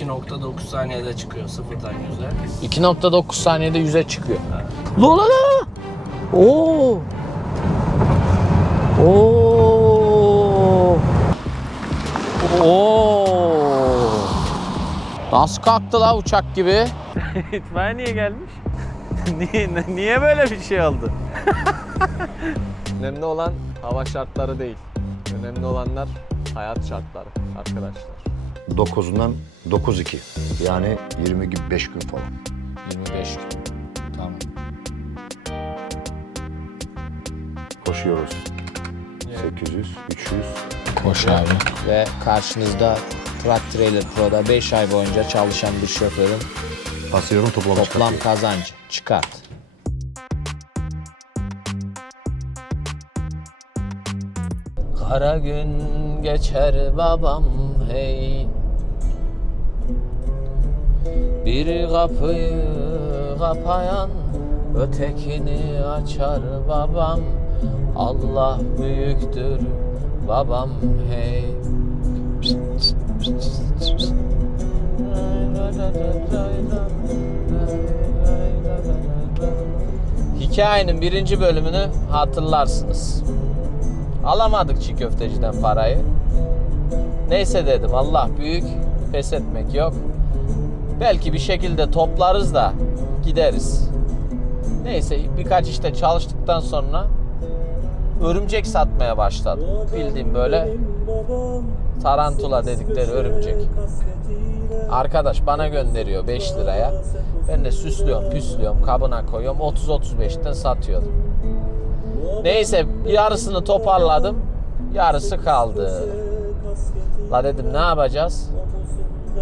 2.9 saniyede çıkıyor sıfırdan yüze. 2.9 saniyede 100'e çıkıyor. La la la. Oo. Oo. Oo. Nasıl kalktı la uçak gibi? İtfaiye niye gelmiş? niye, niye böyle bir şey oldu? Önemli olan hava şartları değil. Önemli olanlar hayat şartları arkadaşlar. 9'undan 9-2. Yani 25 gün falan. 25 gün. Tamam. Koşuyoruz. 800, 300. Koş abi. Ve karşınızda Truck Trailer Pro'da 5 ay boyunca çalışan bir şoförün Basıyorum toplama toplam kazancı. Çıkart. Kara gün geçer babam hey Bir kapıyı kapayan ötekini açar babam Allah büyüktür babam hey Hikayenin birinci bölümünü hatırlarsınız. Alamadık çiğ köfteciden parayı. Neyse dedim Allah büyük pes etmek yok. Belki bir şekilde toplarız da gideriz. Neyse birkaç işte çalıştıktan sonra örümcek satmaya başladım. Bildiğim böyle tarantula dedikleri örümcek. Arkadaş bana gönderiyor 5 liraya. Ben de süslüyorum, püslüyorum, kabına koyuyorum. 30-35'ten satıyordum. Neyse yarısını toparladım. Yarısı kaldı. La dedim ne yapacağız?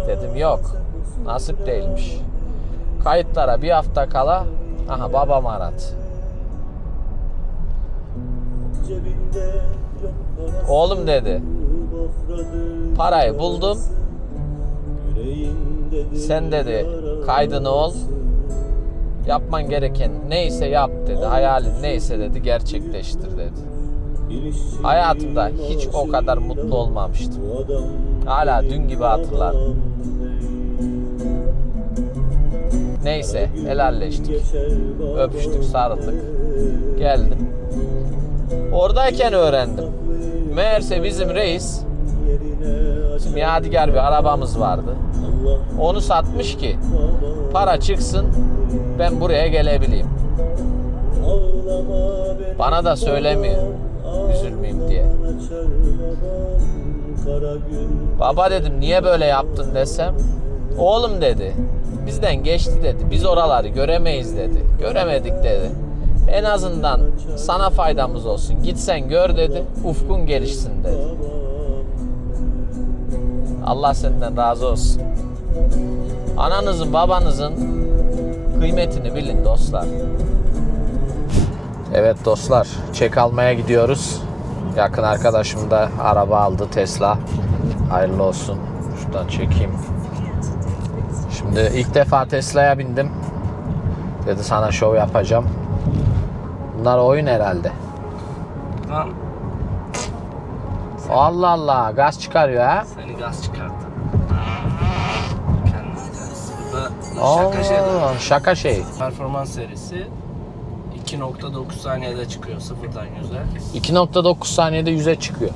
Dedim yok. Nasip değilmiş. Kayıtlara bir hafta kala aha babam aradı. Oğlum dedi. Parayı buldum. Sen dedi kaydını ol. Yapman gereken neyse yap dedi. Hayalin neyse dedi gerçekleştir dedi. Hayatımda hiç o kadar mutlu olmamıştım. Hala dün gibi hatırlarım. Neyse helalleştik. Öpüştük, sarıldık. Geldim. Oradayken öğrendim. Meğerse bizim reis Şimdi yadigar bir arabamız vardı. Onu satmış ki para çıksın ben buraya gelebileyim. Bana da söylemiyor üzülmeyeyim diye. Baba dedim niye böyle yaptın desem. Oğlum dedi bizden geçti dedi. Biz oraları göremeyiz dedi. Göremedik dedi. En azından sana faydamız olsun. Gitsen gör dedi. Ufkun gelişsin dedi. Allah senden razı olsun. Ananızın babanızın kıymetini bilin dostlar. Evet dostlar çek almaya gidiyoruz. Yakın arkadaşım da araba aldı Tesla. Hayırlı olsun. Şuradan çekeyim. Şimdi ilk defa Tesla'ya bindim. Dedi sana şov yapacağım. Bunlar oyun herhalde. Tamam. Allah Allah gaz çıkarıyor ha. Seni gaz çıkarttı. Kendisi. Burada şaka şey. Şaka şey. Performans serisi 2.9 saniyede çıkıyor sıfırdan yüze. 2.9 saniyede 100'e çıkıyor.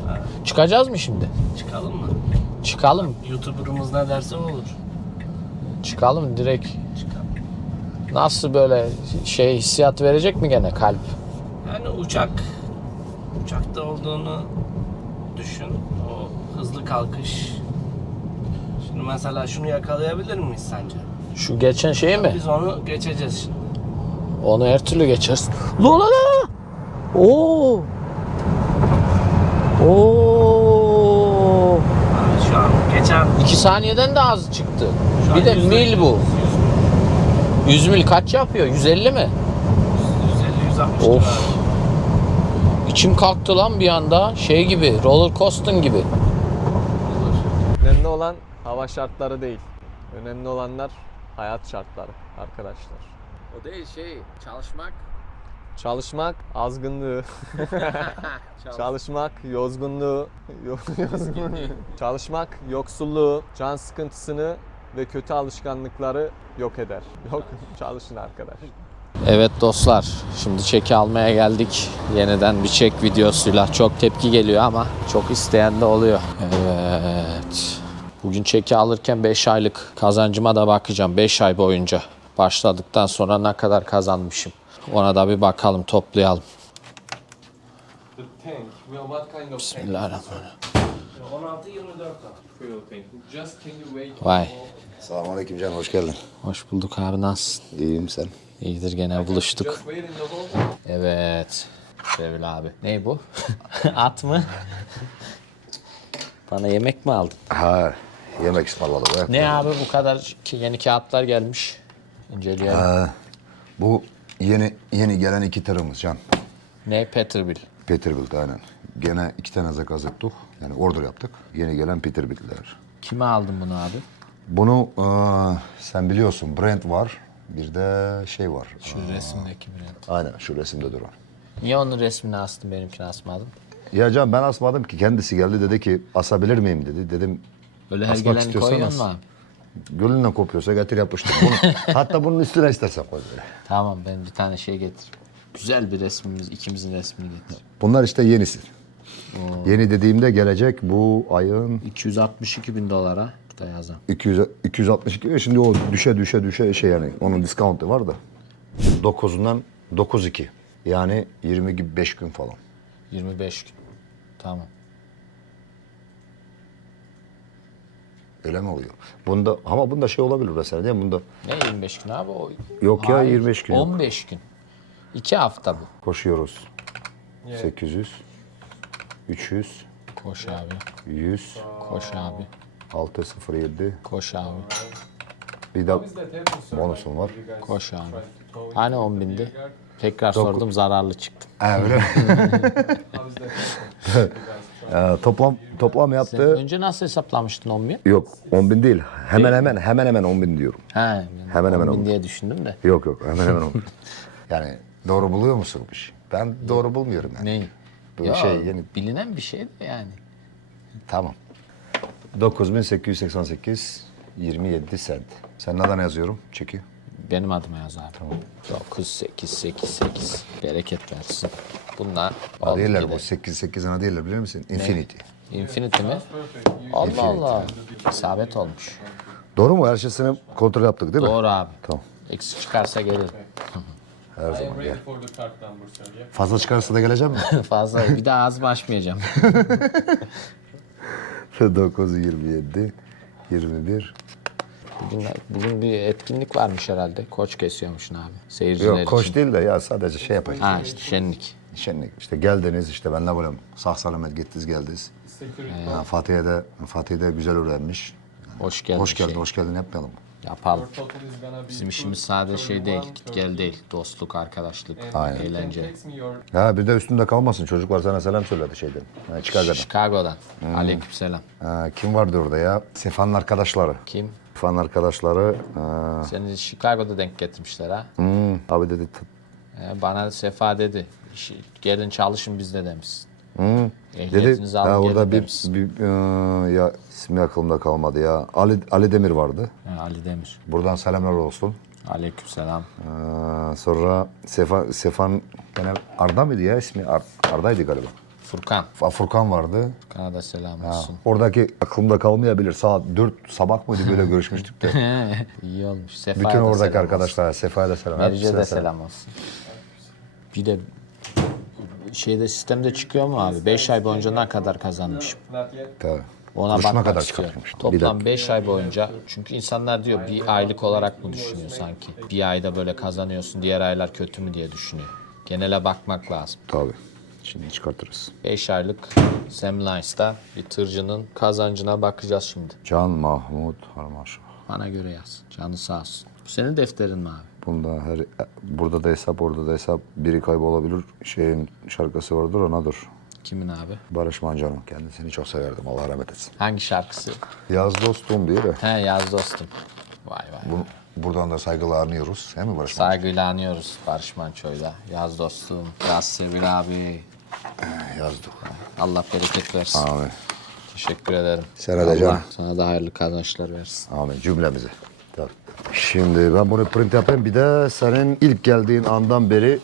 Çıkacağız mı şimdi? Çıkalım mı? Çıkalım. YouTuber'ımız ne derse olur. Çıkalım direkt. Çıkalım. Nasıl böyle şey hissiyat verecek mi gene kalp? Yani uçak uçakta olduğunu düşün. O hızlı kalkış. Şimdi mesela şunu yakalayabilir miyiz sence? Şu geçen şey mi? Biz onu geçeceğiz şimdi. Onu her türlü geçeriz. La la la! Oo! Oo! Abi geçen 2 saniyeden de az çıktı. şu Bir de mil bu. 100, 100 mil kaç yapıyor? 150 mi? 150 160 Of. civarı. İçim kalktı lan bir anda. Şey gibi, roller coaster gibi. Önemli olan hava şartları değil. Önemli olanlar hayat şartları arkadaşlar. O değil şey, çalışmak. Çalışmak azgınlığı. Çalışmak yozgunluğu. Yo- yozgunluğu. Çalışmak yoksulluğu, can sıkıntısını ve kötü alışkanlıkları yok eder. Yok çalışın arkadaş. Evet dostlar, şimdi çeki almaya geldik. Yeniden bir çek videosuyla. Çok tepki geliyor ama çok isteyen de oluyor. Evet. Bugün çeki alırken 5 aylık kazancıma da bakacağım 5 ay boyunca. Başladıktan sonra ne kadar kazanmışım. Ona da bir bakalım, toplayalım. Bismillahirrahmanirrahim. 16-24 fuel tank? Just can? Vay. Hoş geldin. Hoş bulduk abi nasılsın? İyiyim sen. İyidir gene buluştuk. Evet. Sevil abi. Ne bu? At mı? Bana yemek mi aldın? Ha yemek ısmarladık. ha. Ne abi bu kadar ki yeni kağıtlar gelmiş. İnceleyelim. Ha, bu yeni yeni gelen iki tırımız can. Ne Peterbilt? Peterbilt aynen. Gene iki tane zakaz ettik. Yani order yaptık. Yeni gelen Peterbilt'ler. Kime aldın bunu abi? Bunu e, sen biliyorsun Brent var. Bir de şey var. Şu resimdeki brand. Aynen şu resimde duran. Niye onun resmini astın benimkini asmadın? Ya can ben asmadım ki kendisi geldi dedi ki asabilir miyim dedi. Dedim Böyle her Asmak geleni koyuyor mu? Gönlünden kopuyorsa getir yapıştır. Bunu, hatta bunun üstüne istersen koy böyle. Tamam ben bir tane şey getir. Güzel bir resmimiz, ikimizin resmini getir. Bunlar işte yenisi. Yeni dediğimde gelecek bu ayın 262 bin dolara. Burada yazan. 200, 262. Şimdi o düşe düşe düşe şey yani onun discount'ı var da. 9'undan 9-2. Yani 25 gün falan. 25 gün. Tamam. Öyle mi oluyor? Bunda ama bunda şey olabilir mesela değil mi? Bunda Ne 25 gün abi? O... Yok ya, Hayır, 25 gün yok. 15 gün. 2 hafta bu. koşuyoruz. 800 300 Koş abi. 100 Koş abi. 607 Koş abi. bir de bonusum var. Koş abi. Hani 10 bindi? Tekrar sordum zararlı çıktım. Ha, öyle mi? Ee, toplam toplam Sen önce nasıl hesaplamıştın 10 bin? Yok 10 bin değil. Hemen hemen hemen hemen 10 bin diyorum. He, Hemen hemen 10 bin oldu. diye düşündüm de. Yok yok hemen hemen 10 bin. yani doğru buluyor musun bu işi? Ben doğru bulmuyorum yani. Neyi? Bu Ya, şey yeni Bilinen bir şey de yani. tamam. 9888 27 sent. Sen neden yazıyorum? Çeki. Benim adıma yaz abi. Tamam. 9, 8, 8, 8. Bereket versin. Bunlar oldu Değiller bu 8 8 ana değiller biliyor musun? Infinity. Infinity mi? Allah Allah. İsabet olmuş. Doğru mu? Her şeysini kontrol yaptık değil mi? Doğru abi. Tamam. Eksik çıkarsa gelirim. Her zaman am gel. Fazla çıkarsa da geleceğim mi? Fazla bir daha ağzımı açmayacağım. 9 27 21 Bugün, bugün bir etkinlik varmış herhalde. Koç kesiyormuşsun abi. Seyirciler Yok koç için. değil de ya sadece şey yapayım. Ha işte şenlik. Şenlik işte geldiniz işte ben ne bileyim sağ salamet gittiniz geldiniz. Yani Fatih'e de Fatih de güzel öğrenmiş. Hoş geldin. hoş geldin, şey. hoş geldin yapmayalım. Yapalım. Bizim işimiz sadece şey değil, git gel değil. Dostluk, arkadaşlık, Aynen. eğlence. Ha bir de üstünde kalmasın çocuklar sana selam söyledi şeyden. Ha, Chicago'dan. Chicago'dan. Aleykümselam. Ha, kim vardı orada ya? Sefa'nın arkadaşları. Kim? Sefa'nın arkadaşları. Ha, Seni Chicago'da denk getirmişler ha. hmm, abi dedi t- Ee, bana Sefa dedi. "İşi- Gelin çalışın bizde demişsin. Dedi Ehliyetinizi alın ha, orada bir, demişsin. bir e, ya ismi aklımda kalmadı ya. Ali Ali Demir vardı. Ha, Ali Demir. Buradan selamlar olsun. Aleykümselam. Ee, sonra Sefa Sefan gene Arda mıydı ya ismi? Ar, Arda'ydı galiba. Furkan. Fa- Furkan vardı. Furkan'a da selam olsun. Oradaki aklımda kalmayabilir. Saat 4 sabah mıydı böyle görüşmüştük de. İyi olmuş. Sefa'ya Bütün da oradaki selam olsun. arkadaşlar Sefa'ya da selam. Meriç'e hepsine de selam olsun. Bir de şeyde sistemde çıkıyor mu abi? 5 ay boyunca ne kadar kazanmışım? Tabii. Ona Kuruşuna bakmak kadar istiyorum. çıkartmış. Bir Toplam dakika. 5 ay boyunca çünkü insanlar diyor bir aylık olarak mı düşünüyor sanki? Bir ayda böyle kazanıyorsun diğer aylar kötü mü diye düşünüyor. Genele bakmak lazım. Tabii. Şimdi çıkartırız. 5 aylık Semlines'ta bir tırcının kazancına bakacağız şimdi. Can Mahmut Harmaşo. Bana göre yaz. Canı sağ olsun. Bu senin defterin mi abi? Bunda her burada da hesap orada da hesap biri kaybolabilir. Şeyin şarkısı vardır onadır. Kimin abi? Barış Mancan'ın kendisini çok severdim Allah rahmet etsin. Hangi şarkısı? Yaz dostum diye de. He yaz dostum. Vay vay. Bu, buradan da saygılar anıyoruz. Değil mi Barış? Saygıyla anıyoruz Barış Manço'yla. Yaz dostum, yaz Sevil abi. Yazdık. Allah bereket versin. Amin. Teşekkür ederim. Sana da Allah canım. Sana da hayırlı kazançlar versin. Amin cümlemize. Tabii. Şimdi ben bunu print yapayım. Bir de senin ilk geldiğin andan beri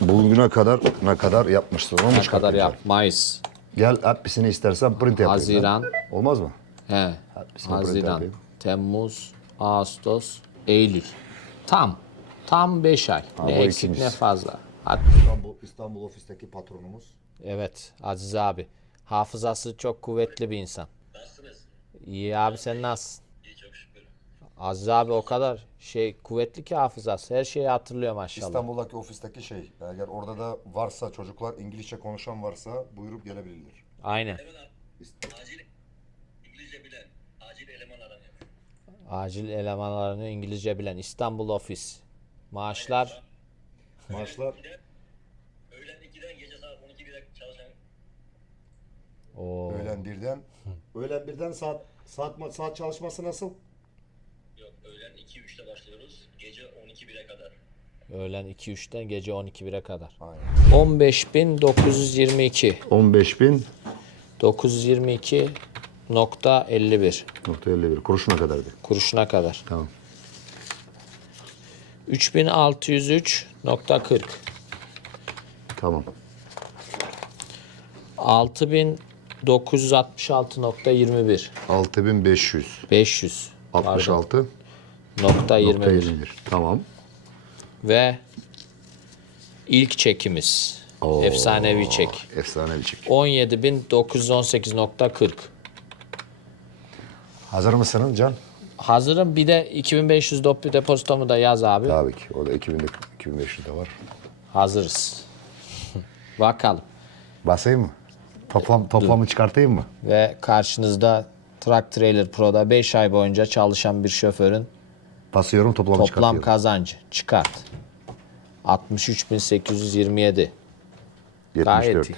bugüne kadar ne kadar yapmışsın? Onu Ne kadar çıkartayım yap? Mayıs, Gel hepsini istersen print yapayım. Haziran. ben. Olmaz mı? he, Hepsini Haziran. Temmuz, Ağustos, Eylül. Tam. Tam 5 ay. Ha, ne eksik ikimiz. ne fazla. Hatta İstanbul, İstanbul ofisteki patronumuz. Evet Aziz abi. Hafızası çok kuvvetli bir insan. Nasılsınız? İyi abi sen nasılsın? Aziz abi o kadar şey kuvvetli ki hafızası. Her şeyi hatırlıyor maşallah. İstanbul'daki ofisteki şey. Eğer orada da varsa çocuklar İngilizce konuşan varsa buyurup gelebilirler. Aynen. Acil İngilizce bilen, acil eleman aranıyor. Acil elemanlarını İngilizce bilen İstanbul ofis. Maaşlar Maaşlar Öğlen 2'den gece saat 12'de çalışan o öğlen birden. öğlen birden saat saat saat çalışması nasıl? yok. Öğlen 2-3'te başlıyoruz. Gece 12-1'e kadar. Öğlen 2-3'ten gece 12-1'e kadar. Aynen. 15.922 15 bin 922 nokta 51 nokta 51 kuruşuna kadardı. kuruşuna kadar. Tamam. 3603 nokta 40 Tamam. 6966 nokta 21 6500 500 pardon, 66 nokta nokta 21 21. Tamam. Ve ilk çekimiz Oo, efsanevi çek Efsane bir çek. 17918.40 Hazır mısınız Can? Hazırım bir de 2500 doppi depozitomu da yaz abi. Tabii ki. O da 2000 2500 de var. Hazırız. Bakalım. Basayım mı? Toplam toplamı çıkartayım mı? Ve karşınızda Truck Trailer Pro'da 5 ay boyunca çalışan bir şoförün Basıyorum toplam çıkartıyorum. kazancı çıkart. 63.827. 74. Gayet iyi.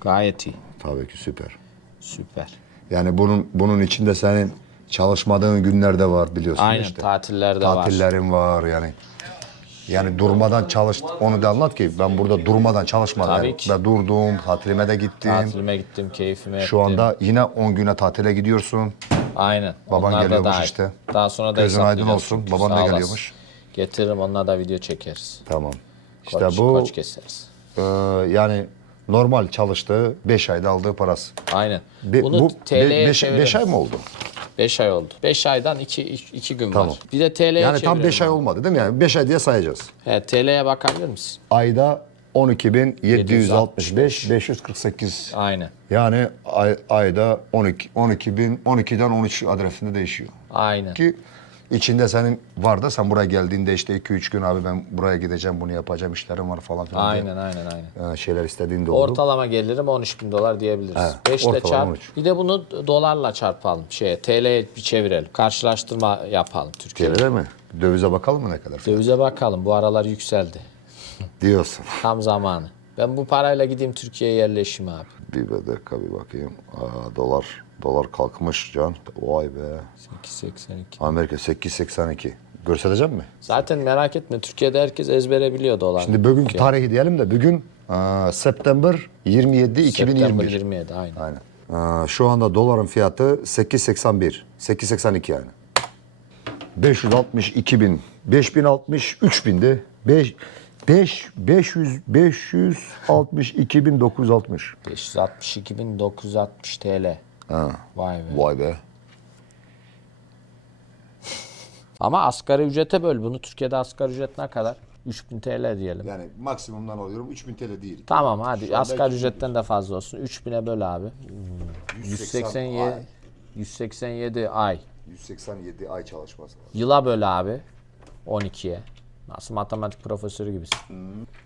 Gayet iyi. Tabii ki süper. Süper. Yani bunun bunun içinde senin çalışmadığın günler de var biliyorsun Aynen işte. tatillerde var. Tatillerin var yani. Yani durmadan çalış onu da anlat ki ben burada durmadan çalışmadım. Tabii Yani ki. Ben durdum, tatilime de gittim. Tatilime gittim, keyfime Şu ettim. anda yine 10 güne tatile gidiyorsun. Aynen. Baban Onlar da geliyormuş dahil. işte. Daha sonra da Gözün aydın olsun. Baban da olasın. geliyormuş. Getiririm onunla da video çekeriz. Tamam. İşte Koç, bu koç keseriz. e, yani normal çalıştığı 5 ayda aldığı parası. Aynen. Be, Bunu bu TL'ye 5 çevirelim. ay mı oldu? 5 ay oldu. 5 aydan 2 2 gün Tamam. var. Bir de TL'ye Yani tam 5 ay olmadı değil mi? Yani 5 ay diye sayacağız. Evet, TL'ye bakabilir misin? Ayda 12.765 548. Aynen. Yani ay, ayda 12 12 bin 12'den 13 adresinde değişiyor. Aynen. Ki içinde senin var da sen buraya geldiğinde işte 2-3 gün abi ben buraya gideceğim bunu yapacağım işlerim var falan filan diye, Aynen aynen aynen. e, şeyler istediğinde oldu. Ortalama gelirim 13 bin dolar diyebiliriz. Evet, 5 ile çarp. 13. Bir de bunu dolarla çarpalım. Şeye, TL'ye bir çevirelim. Karşılaştırma yapalım Türkiye'de. Türkiye'de mi? Dövize bakalım mı ne kadar? Dövize bakalım. Bu aralar yükseldi. Diyorsun. Tam zamanı. Ben bu parayla gideyim Türkiye'ye yerleşeyim abi. Bir dakika bir bakayım. Aa, dolar dolar kalkmış can. Vay be. 8.82. Amerika 8.82. Görseleceğim mi? Zaten merak etme Türkiye'de herkes ezbere biliyor dolar. Şimdi bugünkü tarihi diyelim de bugün aa, September 27 2021. September 27 aynen. Aynen. Aa, şu anda doların fiyatı 8.81. 8.82 yani. 562 bin. 5060 3000'di. 5 5 500 562 bin 960. 562.960 TL. Ha. Vay be. Vay be. Ama asgari ücrete böl bunu. Türkiye'de asgari ücret ne kadar? 3000 TL diyelim. Yani maksimumdan alıyorum 3000 TL değil. Tamam hadi Şu asgari 2000 ücretten de fazla olsun. 3000'e böl abi. 187 ay. 187 ay. 187 ay çalışması. Yıla böl abi. 12'ye. Nasıl matematik profesörü gibisin.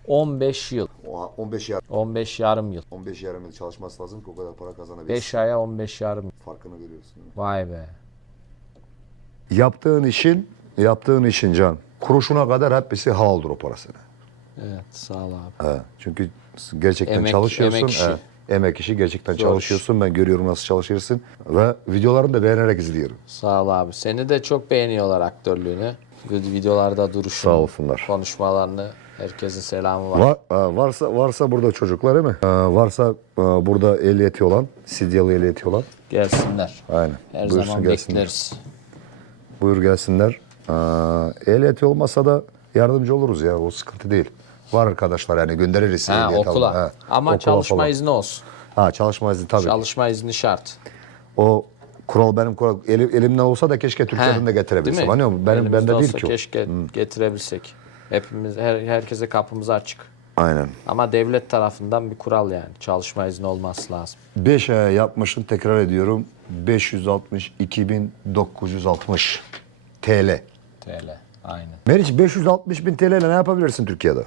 15 yıl. O 15 yar 15 yarım yıl. 15 yarım yıl çalışması lazım ki o kadar para kazanabilsin. 5 aya 15 yarım yıl. Farkını görüyorsun. Vay be. Yaptığın işin, yaptığın işin can. Kuruşuna kadar hepsi halaldır o parasını. Evet sağ ol abi. He, çünkü gerçekten Emek- çalışıyorsun. emek işi. he, emek işi. Gerçekten Zor. çalışıyorsun. Ben görüyorum nasıl çalışırsın. Ve videolarını da beğenerek izliyorum. Sağ ol abi. Seni de çok beğeniyorlar aktörlüğünü. Videolarda duruşunu, Sağ olsunlar. konuşmalarını. Herkesin selamı var. Var, e, varsa varsa burada çocuklar değil mi? E, varsa e, burada ehliyeti olan, Sidyalı ehliyeti olan. Gelsinler. Aynen. Her Buyursun zaman gelsinler. bekleriz. Buyur gelsinler. E, ehliyeti olmasa da yardımcı oluruz ya. O sıkıntı değil. Var arkadaşlar yani göndeririz. Ha, ehliyet okula. alan. Ha, Ama okula çalışma falan. izni olsun. Ha çalışma izni tabii. Çalışma izni şart. O kural benim kural elim, elimden olsa da keşke Türkiye'den He, de getirebilsem. Hani benim Elimizde bende değil ki o. Keşke getirebilsek. Hepimiz her, herkese kapımız açık. Aynen. Ama devlet tarafından bir kural yani. Çalışma izni olması lazım. 5 aya yapmışım tekrar ediyorum. 562.960 TL. TL. Aynen. Meriç 560 bin TL ile ne yapabilirsin Türkiye'de?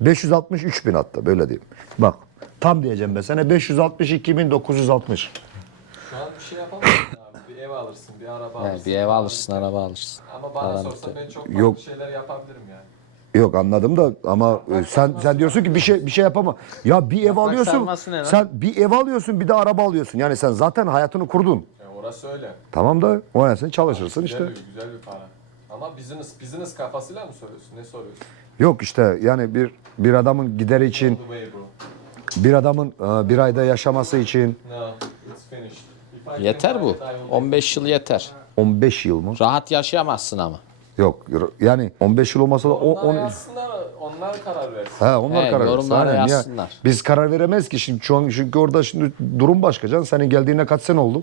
563 bin hatta böyle diyeyim. Bak tam diyeceğim ben sana 562.960. Şu an bir şey yapamazsın abi. Bir ev alırsın, bir araba Yani alırsın. bir ev alırsın, araba alırsın. Ama bana Paran sorsan ben çok farklı Yok. şeyler yapabilirim yani. Yok anladım da ama e, sen sen diyorsun ki bir şey bir şey yapama. Ya bir ev alıyorsun. sarması ne lan? Sen bir ev alıyorsun bir de araba alıyorsun. Yani sen zaten hayatını kurdun. yani orası öyle. Tamam da o yani sen çalışırsın Güzel işte. bir, güzel bir para. Ama business, business kafasıyla mı soruyorsun? Ne soruyorsun? Yok işte yani bir bir adamın gideri için, The way bro. bir adamın e, bir ayda yaşaması için No, it's finished. Yeter bu. buy it, I will 15 yıl yeter. 15 yıl mı? Rahat yaşayamazsın ama. Yok yani 15 yıl olmasa da o, Onlar on, yazsınlar, onlar karar versin. Ha onlar He, karar versin. yorumlara Aynen. Ya, yazsınlar. Biz karar veremeyiz ki şimdi şu an çünkü orada şimdi durum başka can. Senin geldiğine kaç sene oldu?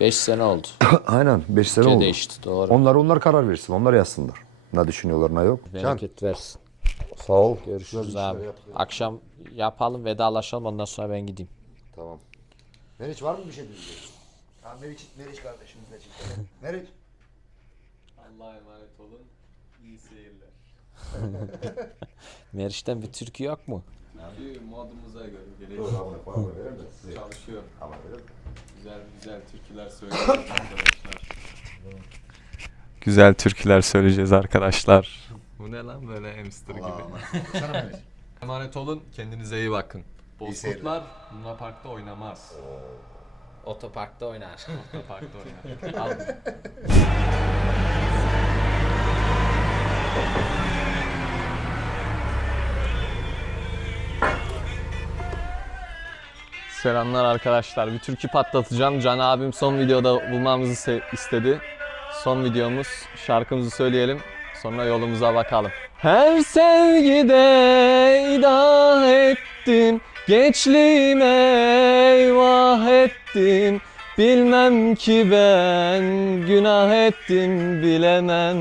5 sene oldu. Aynen 5 sene Ülke oldu. değişti doğru. Onlar onlar karar versin. Onlar yazsınlar. Ne düşünüyorlar ne yok. Can Bereket versin. sağ ol. Görüşürüz abi. Akşam yapalım vedalaşalım ondan sonra ben gideyim. Tamam. Meriç var mı bir şey diyecek? Ha Meriç, Meriç kardeşimizle çekelim. Meriç. Allah'a emanet olun. İyi seyirler. Meriç'ten bir türkü yok mu? Bir modumuza göre geleceğiz. Çalışıyorum. Güzel güzel türküler söyleyeceğiz arkadaşlar. Güzel türküler söyleyeceğiz arkadaşlar. Bu ne lan böyle hamster gibi. Emanet olun. Kendinize iyi bakın. Bozkurtlar Luna Park'ta oynamaz. Otoparkta oynar. Luna Park'ta oynar. Al. Selamlar arkadaşlar. Bir türkü patlatacağım. Can abim son videoda bulmamızı istedi. Son videomuz. Şarkımızı söyleyelim. Sonra yolumuza bakalım. Her sevgide idah ettim. Gençliğime eyvah ettim. Bilmem ki ben günah ettim. Bilemem,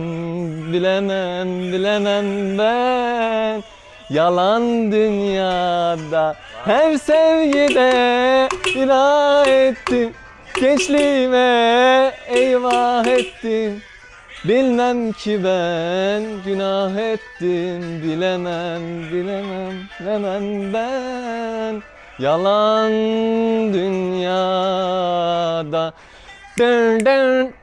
bilemem, bilemem ben. Yalan dünyada her sevgide ilah ettim Gençliğime eyvah ettim Bilmem ki ben günah ettim bilemem bilemem bilemem ben yalan dünyada dın dın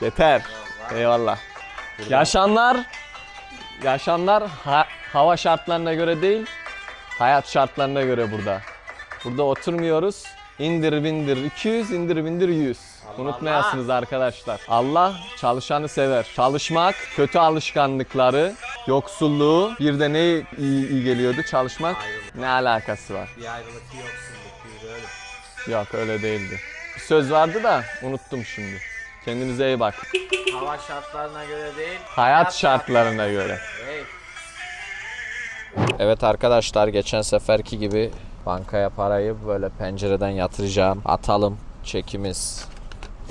Yeter. Eyvallah. Yaşanlar yaşanlar ha- hava şartlarına göre değil, hayat şartlarına göre burada. Burada oturmuyoruz. İndir bindir 200, indir bindir 100. Unutmayasınız arkadaşlar. Allah çalışanı sever. Çalışmak, kötü alışkanlıkları, yoksulluğu, bir de ne iyi, iyi geliyordu çalışmak? Ne alakası var? Bir ayrılık yoksulluk bir öyle. Yok öyle değildi. Bir söz vardı da unuttum şimdi. Kendinize iyi bak. Hava şartlarına göre değil. Hayat şartlarına göre. Evet arkadaşlar geçen seferki gibi bankaya parayı böyle pencereden yatıracağım. Atalım çekimiz,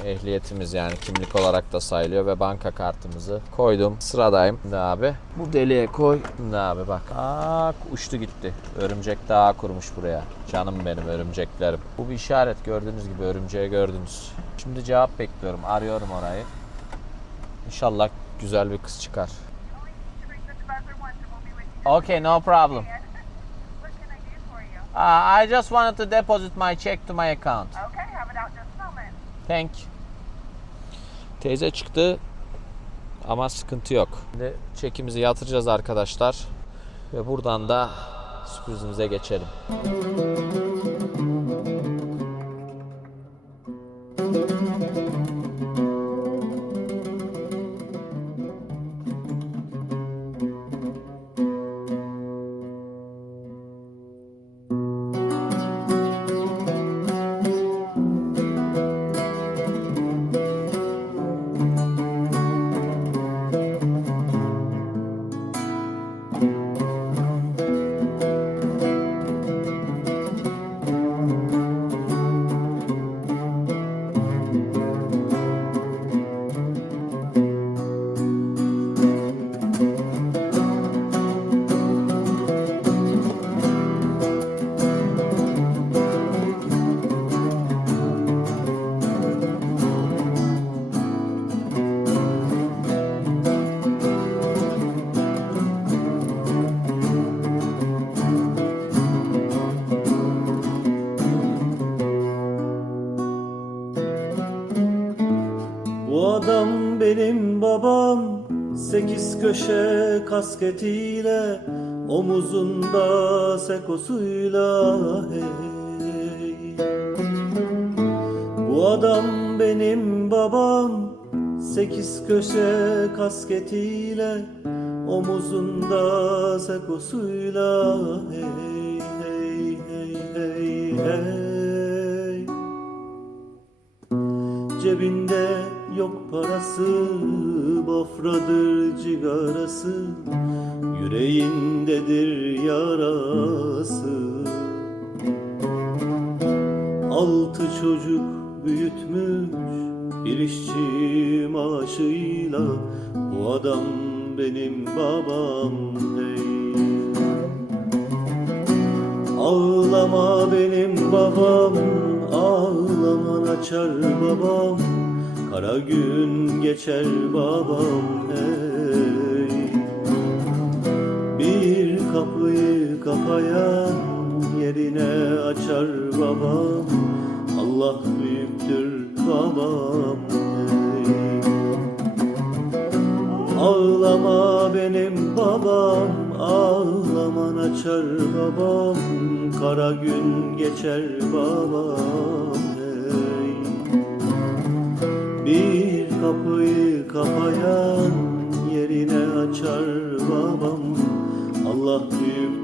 ehliyetimiz yani kimlik olarak da sayılıyor ve banka kartımızı koydum. Sıradayım. Şimdi abi bu deliğe koy. Şimdi abi bak. Aa, uçtu gitti. Örümcek daha kurmuş buraya. Canım benim örümceklerim. Bu bir işaret gördüğünüz gibi örümceği gördünüz. Şimdi cevap bekliyorum. Arıyorum orayı. İnşallah güzel bir kız çıkar. Okay, no problem. What can I do for you? Uh, I just wanted to deposit my check to my account. Okay, have it out just. Thank. Teyze çıktı ama sıkıntı yok. Şimdi çekimizi yatıracağız arkadaşlar. Ve buradan da sürprizimize geçelim. Bu Köşe kasketiyle Omuzunda sekosuyla hey. Bu adam benim babam Sekiz köşe kasketiyle Omuzunda sekosuyla hey hey hey hey hey Cebinde yok parası Bafradır cigarası Yüreğindedir yarası. Altı çocuk büyütmüş Bir işçi maaşıyla Bu adam benim babam hey Ağlama benim babam, açar babam Kara gün geçer babam hey. Bir kapıyı kapayan yerine açar babam Allah büyüktür babam hey. Ağlama benim babam, ağlaman açar babam Kara gün geçer babam bir kapıyı kapayan yerine açar babam. Allah büyük